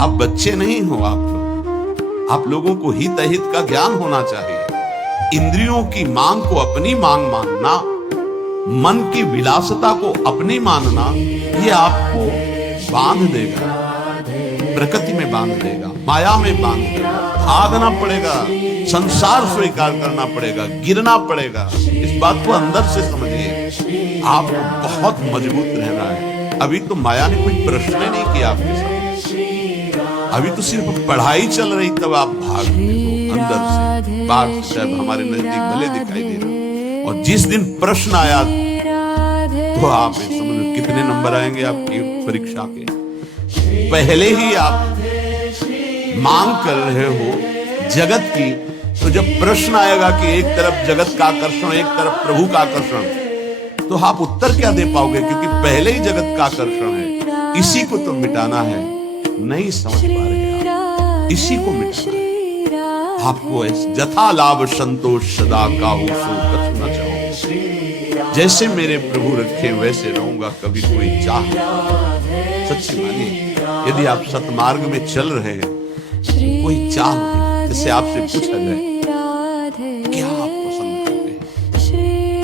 आप बच्चे नहीं हो, आप लोगों को हित अहित का ज्ञान होना चाहिए। इंद्रियों की मांग को अपनी मांग मानना, मन की विलासता को अपनी मानना, ये आपको बांध देगा, प्रकृति में बांध देगा, माया में बांध देगा। भागना पड़ेगा, संसार स्वीकार करना पड़ेगा, गिरना पड़ेगा। इस बात को अंदर से समझिए, आपको बहुत मजबूत रहना है। अभी तो माया ने कोई प्रश्न नहीं किया आपके साथ, अभी तो सिर्फ पढ़ाई चल रही, तब आप भाग रहे हो अंदर से। बाहर से हमारे नजदीक भले दिखाई दे रहा, और जिस दिन प्रश्न आया तो आप समझो कितने नंबर आएंगे आपकी परीक्षा के। पहले ही आप मांग कर रहे हो जगत की, तो जब प्रश्न आएगा कि एक तरफ जगत का आकर्षण, एक तरफ प्रभु का आकर्षण, तो आप उत्तर क्या दे पाओगे? क्योंकि पहले ही जगत का आकर्षण है, इसी को तो मिटाना है। नहीं समझ पा रहे आप, इसी को मिटाना है आपको। जथा लाभ संतोष सदा काहू सो कछु न चाहो। जैसे मेरे प्रभु रखे वैसे रहूंगा, कभी कोई चाह। सच्ची मानिए, यदि आप सतमार्ग में चल रहे हैं, कोई चाह नहीं। जैसे आपसे पूछा जाए क्या आप पसंद करते हैं,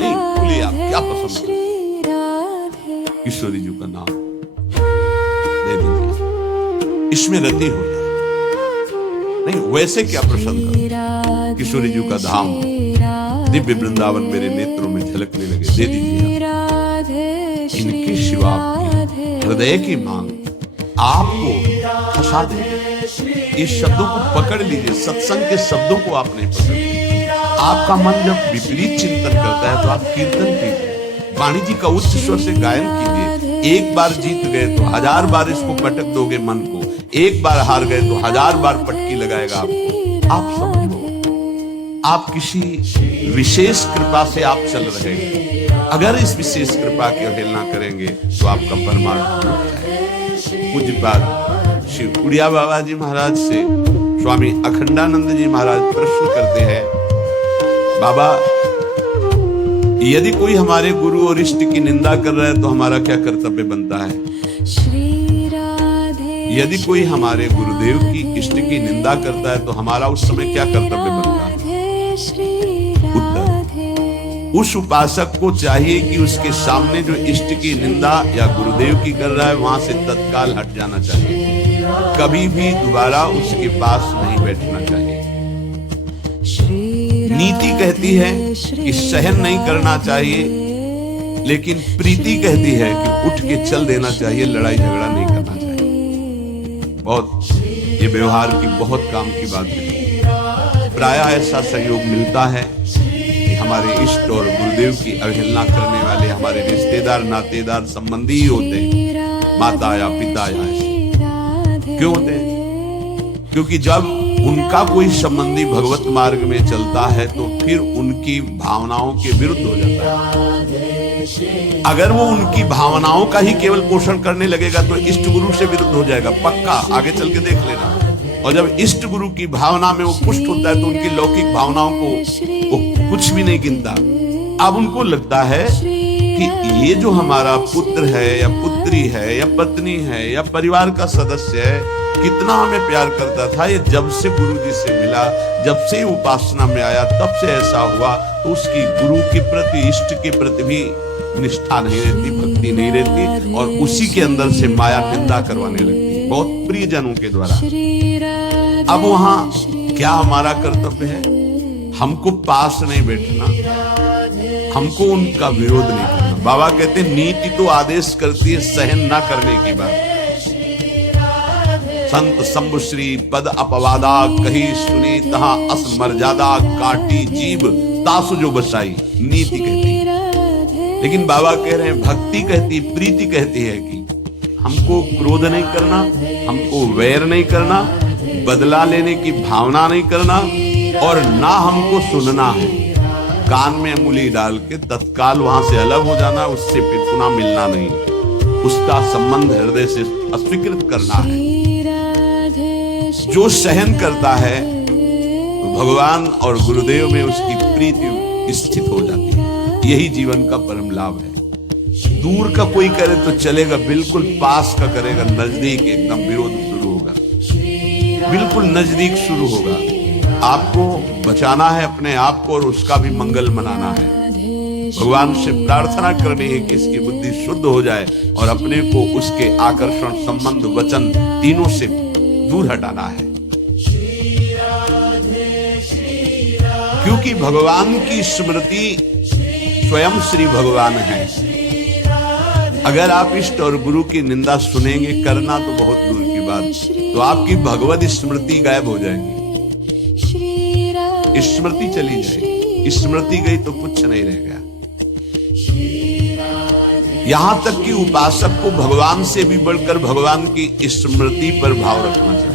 नहीं बोलिए आप क्या पसंद करते हैं? ईश्वरी जी का नाम दे दीजिए, इसमें रति हो जाए। नहीं वैसे क्या पसंद करते? किशोरी जी का धाम, दिव्य वृंदावन मेरे नेत्रों में झलकने लगे, दे दीजिए। इनके शिवा हृदय की मांग आपको फंसा देगी। इस शब्दों को पकड़ लीजिए, सत्संग के शब्दों को आप नहीं पकड़ते। आपका मन जब विपरीत चिंतन करता है तो आप कीर्तन कीजिए, वाणी जी का उच्च स्वर से गायन कीजिए। एक बार जीत गए तो 1000 बार इसको पटक दोगे मन को, एक बार हार गए तो 1000 बार पटकी लगाएगा आपको। आप समझो, आप किसी विशेष कृपा से आप चल रहे हैं। अगर इस विशेष कृपा की अवहेलना करेंगे तो आपका परमार्थ टूट जाएगा। पूज्यपाद श्री उड़िया बाबा जी महाराज से स्वामी अखंडानंद जी महाराज प्रश्न करते हैं, बाबा यदि कोई हमारे गुरु और इष्ट की निंदा कर रहा है तो हमारा क्या कर्तव्य बनता है? यदि कोई हमारे गुरुदेव की इष्ट की निंदा करता है तो हमारा उस समय क्या कर्तव्य बनता है? उत्तर, उस उपासक को चाहिए कि उसके सामने जो इष्ट की निंदा या गुरुदेव की कर रहा है वहां से तत्काल हट जाना चाहिए, कभी भी दोबारा उसके पास नहीं बैठना चाहिए। नीति कहती है कि सहन नहीं करना चाहिए, लेकिन प्रीति कहती है कि उठ के चल देना चाहिए, लड़ाई झगड़ा नहीं करना चाहिए। बहुत ये व्यवहार की बहुत काम की बात है। प्रायः ऐसा सहयोग मिलता है कि हमारे इष्ट और गुरुदेव की अवहेलना करने वाले हमारे रिश्तेदार, नातेदार, संबंधी ही होते हैं, माता या पिता या ऐसे। क्यों होते हैं? क्योंकि जब उनका कोई संबंधी भगवत मार्ग में चलता है तो फिर उनकी भावनाओं के विरुद्ध हो जाता है। अगर वो उनकी भावनाओं का ही केवल पोषण करने लगेगा तो इष्ट गुरु से विरुद्ध हो जाएगा, पक्का, आगे चल के देख लेना। और जब इष्ट गुरु की भावना में वो पुष्ट होता है तो उनकी लौकिक भावनाओं को वो कुछ भी नहीं गिनता। अब उनको लगता है कि ये जो हमारा पुत्र है या पुत्री है या पत्नी है या परिवार का सदस्य है, कितना हमें प्यार करता था, ये जब से गुरु जी से मिला, जब से उपासना में आया, तब से ऐसा हुआ। तो उसकी गुरु के प्रति, इष्ट के प्रति भी निष्ठा नहीं रहती, भक्ति नहीं रहती, और उसी के अंदर से माया निंदा करवाने लगती, बहुत प्रियजनों के द्वारा। अब वहां क्या हमारा कर्तव्य है? हमको पास नहीं बैठना, हमको उनका विरोध नहीं करना। बाबा कहते नीति तो आदेश करती है सहन ना करने की बात। संत शंभुश्री पद अपवादा कही सुनी तहा अस मर्यादा काटी जीव तासु जो बसाई, नीति कहती है। लेकिन बाबा कह रहे हैं भक्ति कहती, प्रीति कहती है कि हमको क्रोध नहीं करना, हमको वैर नहीं करना, बदला लेने की भावना नहीं करना, और ना हमको सुनना है। कान में अंगुली डाल के तत्काल वहां से अलग हो जाना, उससे फिर पुनः मिलना नहीं, उसका संबंध हृदय से अस्वीकृत करना है। जो सहन करता है तो भगवान और गुरुदेव में उसकी प्रीति स्थित हो जाती है। यही जीवन का परम लाभ है। दूर का कोई करे तो चलेगा, बिल्कुल पास का करेगा, नजदीक एकदम विरोध शुरू होगा। बिल्कुल नजदीक शुरू होगा। आपको बचाना है अपने आप को और उसका भी मंगल मनाना है। भगवान से प्रार्थना करनी है कि इसकी बुद्धि शुद्ध हो जाए और अपने को उसके आकर्षण, संबंध, वचन तीनों से दूर हटाना है। क्योंकि भगवान की स्मृति स्वयं श्री भगवान है। अगर आप इष्ट और गुरु की निंदा सुनेंगे, करना तो बहुत दूर की बात, तो आपकी भगवत स्मृति गायब हो जाएगी, स्मृति चली जाएगी। स्मृति गई तो कुछ नहीं रह गया। यहां तक कि उपासक को भगवान से भी बढ़कर भगवान की स्मृति पर भाव रखना चाहिए।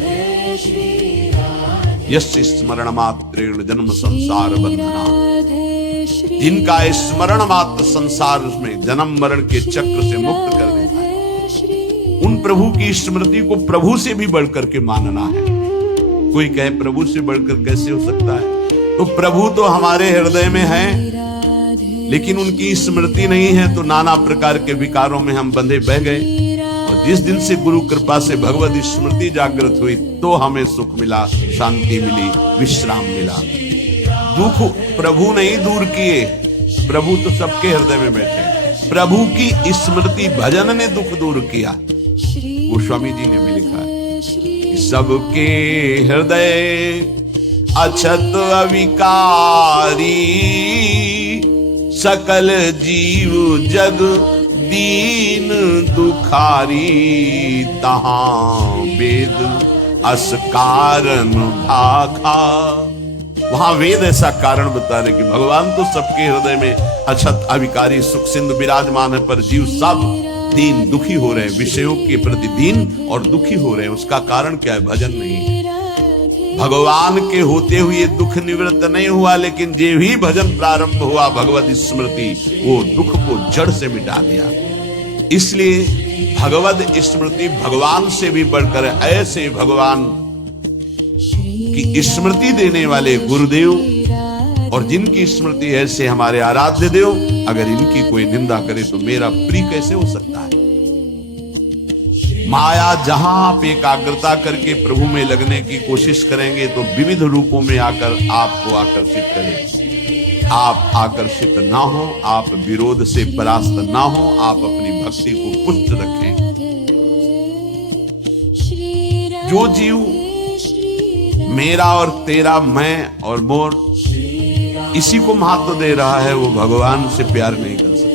यस्य स्मरण मात्रेण जन्म संसार बंधना, जिनका स्मरण मात्र संसार में जन्म मरण के चक्र से मुक्त कर देता है, उन प्रभु की स्मृति को प्रभु से भी बढ़कर के मानना है। कोई कहे प्रभु से बढ़कर कैसे हो सकता है? तो प्रभु तो हमारे हृदय में है, लेकिन उनकी स्मृति नहीं है, तो नाना प्रकार के विकारों में हम बंधे बह गए। और जिस दिन से गुरु कृपा से भगवत स्मृति जागृत हुई, तो हमें सुख मिला, शांति मिली, विश्राम मिला। दुख प्रभु नहीं दूर किए, प्रभु तो सबके हृदय में बैठे। प्रभु की स्मृति भजन ने दुख दूर किया। गोस्वामी जी ने भी लिखा है, सबके हृदय अछत अविकारी, सकल जीव जग दीन दुखारी, तहां वेद अस कारण भाखा। वहां वेद ऐसा कारण बता रहे कि भगवान तो सबके हृदय में अछत अविकारी सुख सिंधु विराजमान है, पर जीव सब दीन दुखी हो रहे हैं, विषयों के प्रति दीन और दुखी हो रहे हैं। उसका कारण क्या है? भजन नहीं। भगवान के होते हुए दुख निवृत्त नहीं हुआ, लेकिन जे भी भजन प्रारंभ हुआ भगवत स्मृति, वो दुख को जड़ से मिटा दिया। इसलिए भगवत स्मृति भगवान से भी बढ़कर, ऐसे भगवान की स्मृति देने वाले गुरुदेव और जिनकी स्मृति ऐसे हमारे आराध्य देव, अगर इनकी कोई निंदा करे तो मेरा प्रिय कैसे हो सकता है? माया जहां आप एकाग्रता करके प्रभु में लगने की कोशिश करेंगे, तो विविध रूपों में आकर आपको आकर्षित करें। आप आकर्षित ना हो, आप विरोध से परास्त ना हो, आप अपनी भक्ति को पुष्ट रखें। जो जीव मेरा और तेरा, मैं और मोर, इसी को महत्व दे रहा है, वो भगवान से प्यार नहीं कर सकता।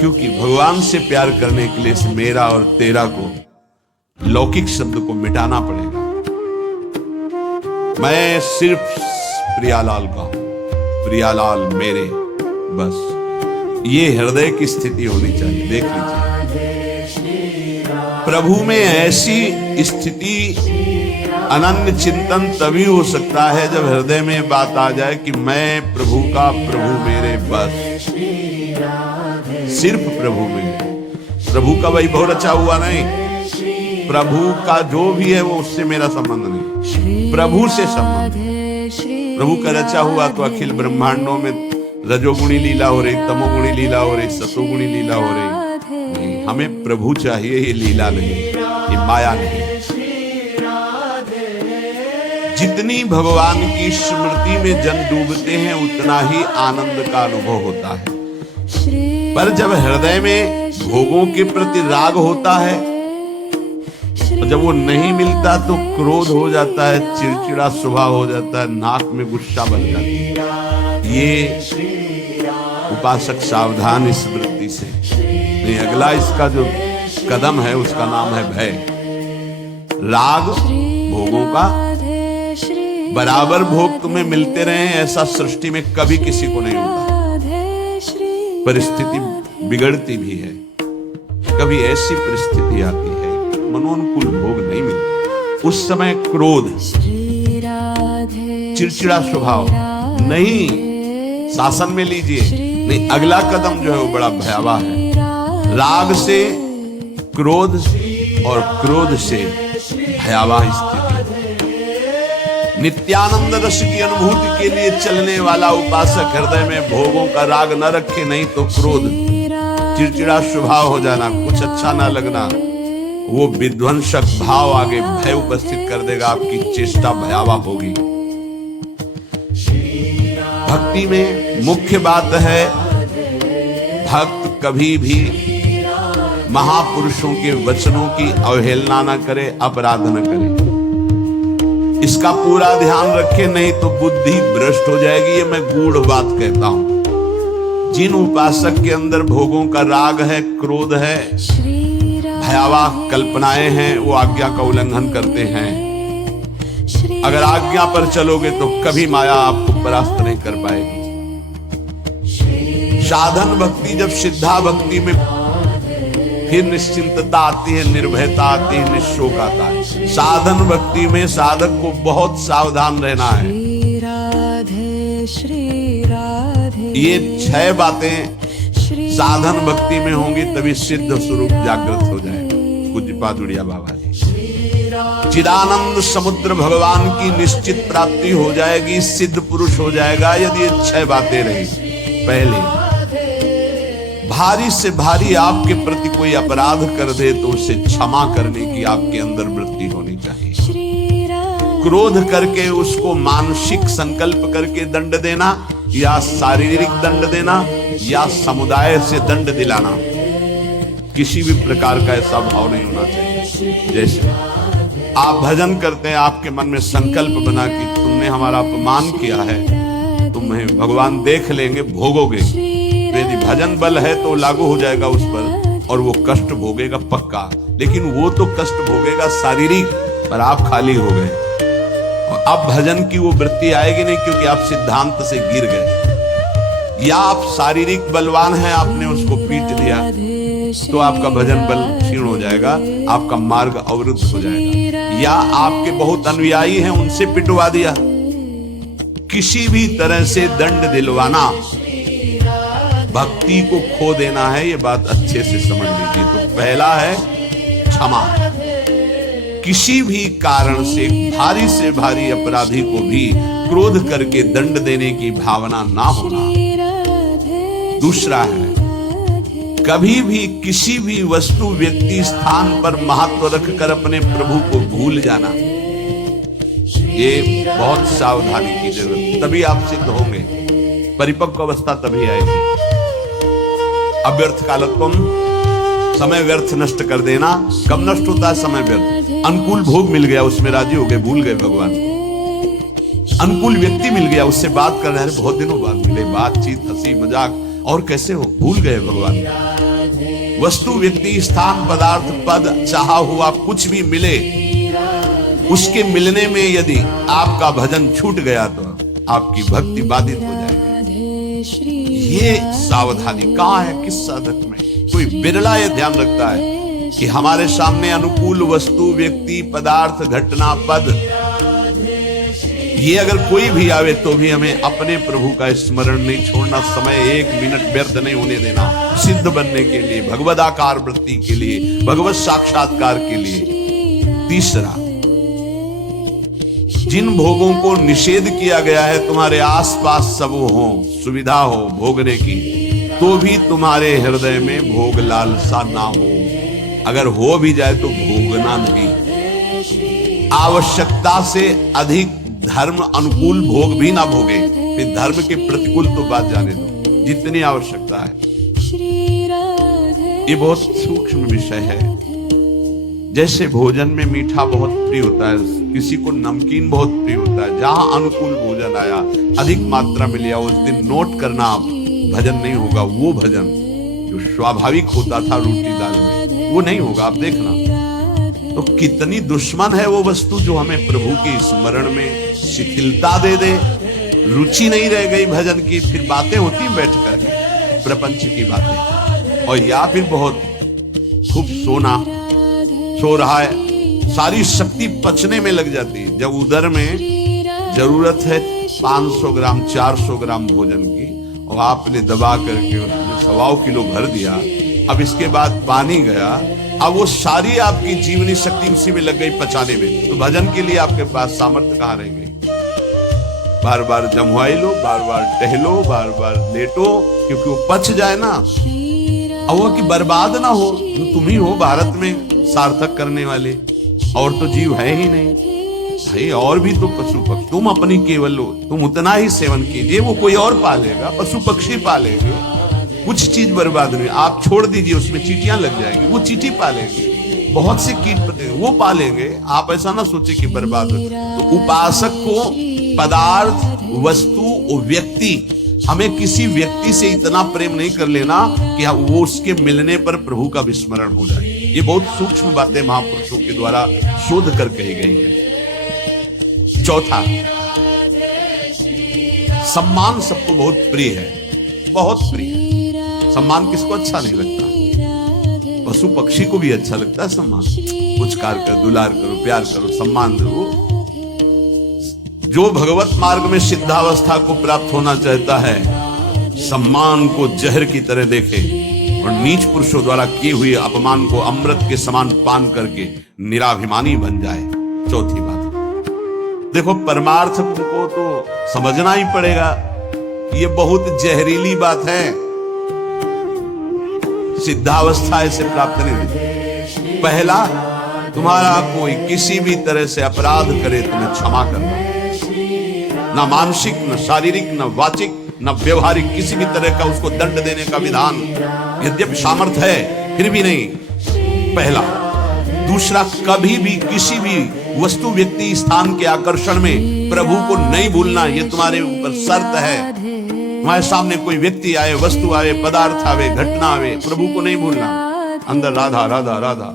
क्योंकि भगवान से प्यार करने के लिए इस मेरा और तेरा को, लौकिक शब्द को मिटाना पड़ेगा। मैं सिर्फ प्रियालाल का हूं, प्रियालाल मेरे, बस ये हृदय की स्थिति होनी चाहिए। देख लीजिए, प्रभु में ऐसी स्थिति, अनन्य चिंतन तभी हो सकता है जब हृदय में बात आ जाए कि मैं प्रभु का, प्रभु मेरे, बस सिर्फ प्रभु में। प्रभु का वैभव रचा हुआ नहीं, प्रभु का जो भी है वो उससे मेरा संबंध नहीं, प्रभु से संबंध। प्रभु का रचा हुआ तो अखिल ब्रह्मांडों में रजोगुणी लीला हो रही, तमोगुणी लीला हो रही, सतोगुणी लीला हो रही। नहीं, हमें प्रभु चाहिए, ये लीला नहीं, ये माया नहीं। जितनी भगवान की स्मृति में जन डूबते हैं, उतना ही आनंद का अनुभव होता है। पर जब हृदय में भोगों के प्रति राग होता है, और जब वो नहीं मिलता तो क्रोध हो जाता है, चिड़चिड़ा स्वभाव हो जाता है, नाक में गुस्सा बन जाता है। ये उपासक सावधान इस वृत्ति से। नहीं, अगला इसका जो कदम है उसका नाम है भय। राग भोगों का, बराबर भोग तुम्हें मिलते रहे, ऐसा सृष्टि में कभी किसी को नहीं होता। परिस्थिति बिगड़ती भी है, कभी ऐसी परिस्थिति आती है मनोनुकूल भोग नहीं मिलता, उस समय क्रोध, चिड़चिड़ा स्वभाव, नहीं शासन में लीजिए। नहीं, अगला कदम जो है वो बड़ा भयावह है। राग से क्रोध और क्रोध से भयावह स्थिति। नित्यानंद रस की अनुभूति के लिए चलने वाला उपासक हृदय में भोगों का राग न रखे, नहीं तो क्रोध, चिड़चिड़ा स्वभाव हो जाना, कुछ अच्छा ना लगना, वो विध्वंसक भाव आगे भय उपस्थित कर देगा, आपकी चेष्टा भयावह होगी। भक्ति में मुख्य बात है, भक्त कभी भी महापुरुषों के वचनों की अवहेलना न करे, अपराध न करे। इसका पूरा ध्यान रखे, नहीं तो बुद्धि भ्रष्ट हो जाएगी। ये मैं गूढ़ बात कहता हूं। जिन उपासक के अंदर भोगों का राग है, क्रोध है, भयावह कल्पनाएं हैं, वो आज्ञा का उल्लंघन करते हैं। अगर आज्ञा पर चलोगे तो कभी माया आपको परास्त नहीं कर पाएगी। साधन भक्ति, जब सिद्धा भक्ति में फिर निश्चिंतता आती है, निर्भयता आती है, निशोक आता है। साधन भक्ति में साधक को बहुत सावधान रहना है। ये 6 बातें साधन भक्ति में होंगी, तभी सिद्ध स्वरूप जागृत हो जाएगा। पूज्य पादुड़िया बाबा जी। चिदानंद समुद्र भगवान की निश्चित प्राप्ति हो जाएगी, सिद्ध पुरुष हो जाएगा, यदि ये 6 बातें रही। पहले, भारी से भारी आपके प्रति कोई अपराध कर दे तो उसे क्षमा करने की आपके अंदर वृत्ति होनी चाहिए। क्रोध करके उसको मानसिक संकल्प करके दंड देना, या शारीरिक दंड देना, या समुदाय से दंड दिलाना, किसी भी प्रकार का ऐसा भाव नहीं होना चाहिए। जैसे आप भजन करते हैं, आपके मन में संकल्प बना कि तुमने हमारा अपमान किया है, तुम्हें भगवान देख लेंगे, भोगोगे। यदि भजन बल है तो लागू हो जाएगा उस पर, और वो कष्ट भोगेगा पक्का। लेकिन वो तो कष्ट भोगेगा शारीरिक, पर आप खाली हो गए। और अब भजन की वो वृत्ति आएगी नहीं, क्योंकि आप सिद्धांत से गिर गए। या आप शारीरिक बलवान हैं, आपने उसको पीट दिया, तो आपका भजन बल क्षीण हो जाएगा, आपका मार्ग अवरुद्ध हो जाएगा। या आपके बहुत अनुयायी हैं, उनसे पिटवा दिया। किसी भी तरह से दंड दिलवाना भक्ति को खो देना है, ये बात अच्छे से समझ लीजिए। तो पहला है क्षमा। किसी भी कारण से भारी से भारी अपराधी को भी क्रोध करके दंड देने की भावना ना होना। दूसरा है, कभी भी किसी भी वस्तु, व्यक्ति, स्थान पर महत्व रखकर अपने प्रभु को भूल जाना, ये बहुत सावधानी की जरूरत है। तभी आप सिद्ध होंगे। परिपक्व अवस्था तभी आएगी। अव्यर्थ कालत्वम, समय व्यर्थ नष्ट कर देना। कब नष्ट होता है समय व्यर्थ? अनुकूल भोग मिल गया, उसमें राजी हो गए, भूल गए भगवान। अनुकूल व्यक्ति मिल गया, उससे बात कर रहे हैं, बहुत दिनों बाद मिले, बातचीत, हंसी मजाक, और कैसे हो, भूल गए भगवान। वस्तु, व्यक्ति, स्थान, पदार्थ, पद, चाहा हुआ कुछ भी मिले, उसके मिलने में यदि आपका भजन छूट गया तो आपकी भक्ति बाधित हो जाएगी। ये सावधानी कहाँ है, किस साधक में? कोई बिरला ये ध्यान रखता है कि हमारे सामने अनुकूल वस्तु, व्यक्ति, पदार्थ, घटना, पद, ये अगर कोई भी आवे तो भी हमें अपने प्रभु का स्मरण नहीं छोड़ना। समय 1 मिनट व्यर्थ नहीं होने देना। सिद्ध बनने के लिए, भगवदाकार वृत्ति के लिए, भगवत साक्षात्कार के लिए। तीसरा, जिन भोगों को निषेध किया गया है, तुम्हारे आसपास सब हो, सुविधा हो भोगने की, तो भी तुम्हारे हृदय में भोग लालसा ना हो। अगर हो भी जाए तो भोगना नहीं। आवश्यकता से अधिक धर्म अनुकूल भोग भी ना भोगे। फिर धर्म के प्रतिकूल तो बात जाने दो, जितनी आवश्यकता है। ये बहुत सूक्ष्म विषय है। जैसे भोजन में मीठा बहुत प्रिय होता है, किसी को नमकीन बहुत प्रिय होता है। जहां अनुकूल भोजन आया, अधिक मात्रा में लिया, उस दिन नोट करना, भजन नहीं होगा। वो भजन जो स्वाभाविक होता था रोटी दाल में, वो नहीं होगा, आप देखना। तो कितनी दुश्मन है वो वस्तु जो हमें प्रभु के स्मरण में शिथिलता दे दे। रुचि नहीं रह गई भजन की, फिर बातें होती बैठ करके, प्रपंच की बातें। और या फिर बहुत खूब सोना, सो रहा है, सारी शक्ति पचने में लग जाती है। जब उदर में जरूरत है 500 ग्राम 400 ग्राम भोजन की, और आपने दबा करके उसमें 1.25 किलो भर दिया, अब इसके बाद पानी गया, अब वो सारी आपकी जीवनी शक्ति उसी में लग गई पचाने में, तो भजन के लिए आपके पास सामर्थ्य कहाँ रह गई? बार बार जमवाई लो, बार बार टहलो, बार बार लेटो, क्योंकि वो पच जाए ना, और वो कि बर्बाद ना हो। जो तुम ही हो भारत में सार्थक करने वाले, और तो जीव है ही नहीं भाई। और भी तो पशु पक्षी, तुम अपनी केवल लो, तुम उतना ही सेवन कीजिए, वो कोई और पालेगा, पशु पक्षी पालेंगे, कुछ चीज बर्बाद नहीं। आप छोड़ दीजिए, उसमें चींटियां लग जाएंगी, वो चींटी पालेंगे, बहुत से कीट पतंगे वो पालेंगे। आप ऐसा ना सोचे कि बर्बाद हो। तो उपासक को पदार्थ, वस्तु, व्यक्ति, हमें किसी व्यक्ति से इतना प्रेम नहीं कर लेना कि वो उसके मिलने पर प्रभु का विस्मरण हो जाए। ये बहुत सूक्ष्म बातें महापुरुषों के द्वारा शोध कर कही गई है। चौथा, सम्मान सबको बहुत प्रिय है, बहुत प्रिय। सम्मान किसको अच्छा नहीं लगता? पशु पक्षी को भी अच्छा लगता है सम्मान। पुचकार करो, दुलार करो, प्यार करो, सम्मान दो। जो भगवत मार्ग में सिद्धावस्था को प्राप्त होना चाहता है, सम्मान को जहर की तरह देखे और नीच पुरुषों द्वारा किए हुए अपमान को अमृत के समान पान करके निराभिमानी बन जाए। चौथी बात देखो, परमार्थ को तो समझना ही पड़ेगा, ये बहुत जहरीली बात है। सिद्धावस्था ऐसे प्राप्त नहीं होती। पहला, तुम्हारा कोई किसी भी तरह से अपराध करे तुम्हें क्षमा करना, ना मानसिक, न शारीरिक, न वाचिक, न व्यवहारिक, किसी भी तरह का उसको दंड देने का विधान यद्यपि सामर्थ्य है फिर भी नहीं, पहला। दूसरा, कभी भी किसी भी वस्तु, व्यक्ति, स्थान के आकर्षण में प्रभु को नहीं भूलना, ये तुम्हारे ऊपर शर्त है। तुम्हारे सामने कोई व्यक्ति आए, वस्तु आए, पदार्थ आवे, घटना आवे, प्रभु को नहीं भूलना। अंदर राधा राधा राधा,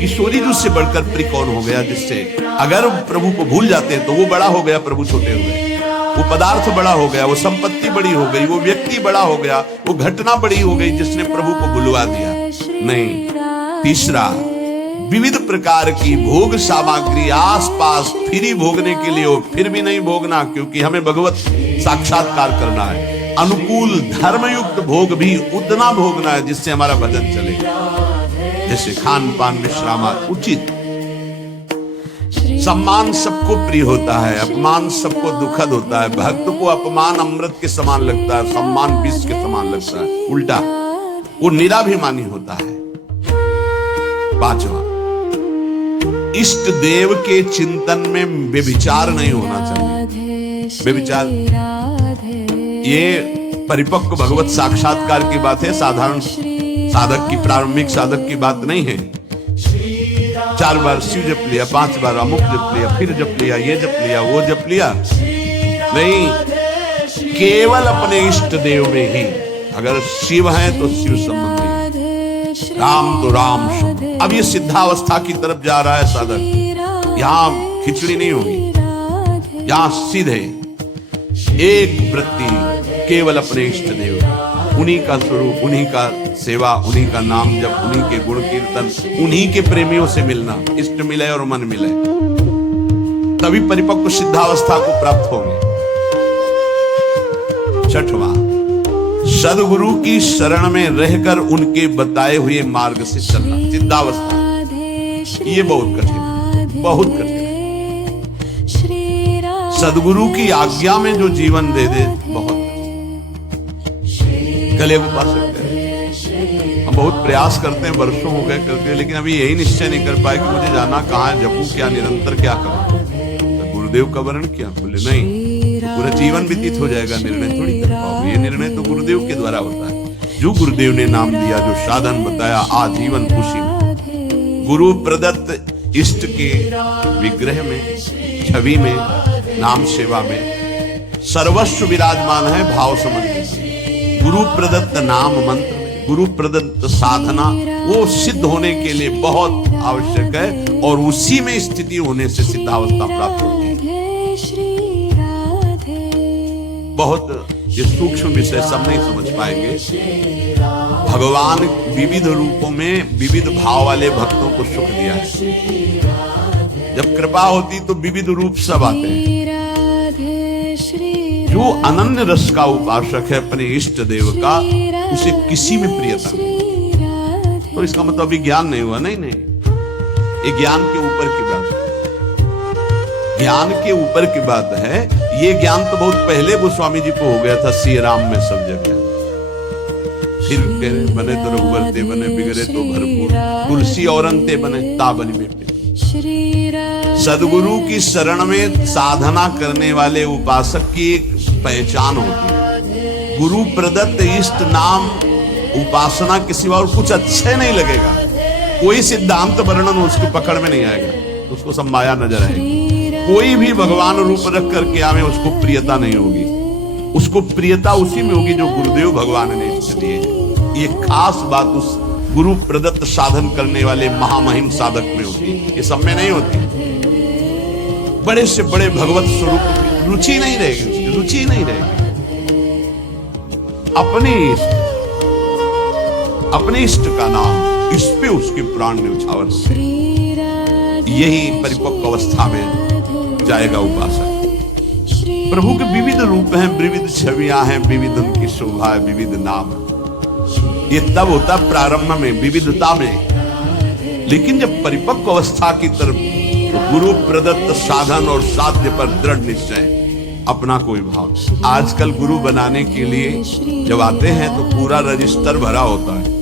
किशोरी जी से बढ़कर प्रिय कौन हो गया, जिससे अगर प्रभु को भूल जाते तो वो बड़ा हो गया, प्रभु छोटे हो गए। वो पदार्थ बड़ा हो गया, वो संपत्ति बड़ी हो गई, वो व्यक्ति बड़ा हो गया, वो घटना बड़ी हो गई जिसने प्रभु को भुलवा दिया। नहीं। तीसरा, विविध प्रकार की भोग सामग्री आसपास फिरी भोगने के लिए हो, फिर भी नहीं भोगना, क्योंकि हमें भगवत साक्षात्कार करना है। अनुकूल धर्मयुक्त भोग भी उतना भोगना है जिससे हमारा भजन चले, जैसे खान पान विश्राम उचित। सम्मान सबको प्रिय होता है, अपमान सबको दुखद होता है। भक्त को अपमान अमृत के समान लगता है, सम्मान विष के समान लगता है। उल्टा, वो निराभिमानी होता है। पांचवा, इष्ट देव के चिंतन में व्यभिचार नहीं होना चाहिए। व्यभिचार ये परिपक्व भगवत साक्षात्कार की बात है, साधारण साधक की, प्रारंभिक साधक की बात नहीं है। 4 बार शिव जप लिया, 5 बार अमुक जप लिया, फिर जप लिया, ये जप लिया, वो जप लिया, नहीं। केवल अपने इष्ट देव में ही, अगर शिव है तो शिव संबंधी, राम तो राम संबंधी। अब ये सिद्धावस्था की तरफ जा रहा है साधक। यहाँ खिचड़ी नहीं होगी, यहाँ सीधे एक वृत्ति, केवल अपने इष्ट देव, उन्हीं का स्वरूप, उन्हीं का सेवा, उन्हीं का नाम जप, उन्हीं के गुण कीर्तन, उन्हीं के प्रेमियों से मिलना, इष्ट मिले और मन मिले, तभी परिपक्व सिद्धावस्था को प्राप्त होंगे। छठवां, सदगुरु की शरण में रहकर उनके बताए हुए मार्ग से चलना। सिद्धावस्था ये बहुत कठिन है, बहुत कठिन है। सदगुरु की आज्ञा में जो जीवन दे दे, बहुत कल एक उपासक है, हम बहुत प्रयास करते हैं, वर्षों हो गए करते हैं, लेकिन अभी यही निश्चय नहीं कर पाए कि मुझे जाना कहाँ है, जपूं क्या, निरंतर क्या करूं। तो गुरुदेव का वर्ण किया, बोले नहीं, तो पूरा जीवन व्यतीत हो जाएगा, निर्णय थोड़ी कर पाओगे। ये निर्णय तो गुरुदेव के द्वारा होता है। जो गुरुदेव ने नाम दिया, जो साधन बताया, आजीवन उसी में। गुरु प्रदत्त इष्ट के विग्रह में, छवि में, नाम सेवा में सर्वस्व विराजमान है। भाव समझ गुरु प्रदत्त नाम मंत्र, गुरु प्रदत्त साधना, वो सिद्ध होने के लिए बहुत आवश्यक है, और उसी में स्थिति होने से सिद्धावस्था प्राप्त होती है। बहुत ये सूक्ष्म विषय सब नहीं समझ पाएंगे। भगवान विविध रूपों में विविध भाव वाले भक्तों को सुख दिया है। जब कृपा होती तो विविध रूप सब आते हैं। जो अनन्य रस का उपासक है अपने इष्ट देव का, उसे किसी में प्रियता नहीं। तो इसका मतलब अभी ज्ञान नहीं हुआ, नहीं नहीं, ये ज्ञान के ऊपर की बात है, ज्ञान के ऊपर की बात है। ये ज्ञान तो बहुत पहले गोस्वामी जी को हो गया था, श्री राम में सब जगह। फिर कह रहे बने तो रघुवर ते बने, बिगड़े तो भरपूर, तुलसी औरन ते बने ताबनि में फिर। सदगुरु की शरण में साधना करने वाले उपासक की एक पहचान होती है, गुरु प्रदत्त इष्ट नाम उपासना किसी और कुछ अच्छे नहीं लगेगा, कोई सिद्धांत वर्णन उसकी पकड़ में नहीं आएगा, उसको संमाया नजर आएगी। कोई भी भगवान रूप रख करके आवे उसको प्रियता नहीं होगी, उसको प्रियता उसी में होगी जो गुरुदेव भगवान ने इसलिए। ये खास बात उस गुरु प्रदत्त साधन करने वाले महामहिम साधक में होती है, ये सब में नहीं होती। बड़े से बड़े भगवत स्वरूप की रुचि नहीं रहेगी, उसकी रुचि नहीं रहेगी। अपने इष्ट का नाम, इस पे उसके प्राण न्यौछावर होते हैं। यही परिपक्व अवस्था में जाएगा उपासक। प्रभु के विविध रूप हैं, विविध छवियां हैं, विविध उनकी शोभा है, विविध नाम है। ये तब होता प्रारंभ में, विविधता में। लेकिन जब परिपक्व अवस्था की तरफ गुरु प्रदत्त साधन और साध्य पर दृढ़ निश्चय, अपना कोई भाव। आजकल गुरु बनाने के लिए जब आते हैं तो पूरा रजिस्टर भरा होता है,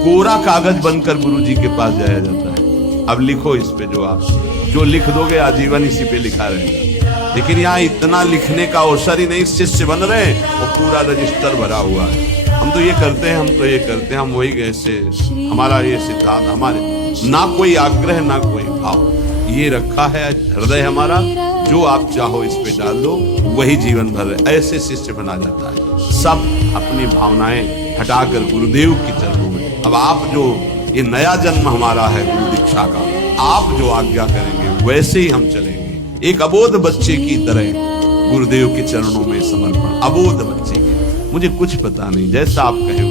कोरा कागज बनकर गुरु जी के पास जाया जाता है। अब लिखो इस पे, जो लिख दोगे आजीवन इसी पे लिखा रहेगा। लेकिन यहाँ इतना लिखने का अवसर ही नहीं, शिष्य बन रहे वो पूरा रजिस्टर भरा हुआ है। हम तो ये करते हैं, हम तो ये करते हैं, हम वही ऐसे, हमारा ये सिद्धांत, हमारे ना कोई आग्रह ना कोई भाव, ये रखा है हृदय हमारा, जो आप चाहो इस पे डाल दो, वही जीवन भर ऐसे शिष्य बना जाता है। सब अपनी भावनाएं हटाकर गुरुदेव की चरणों में। अब आप जो ये नया जन्म हमारा है गुरु दीक्षा का, आप जो आज्ञा करेंगे वैसे ही हम चलेंगे। एक अबोध बच्चे की तरह गुरुदेव के चरणों में समर्पण, अबोध बच्चे की, मुझे कुछ पता नहीं, जैसा आप कहें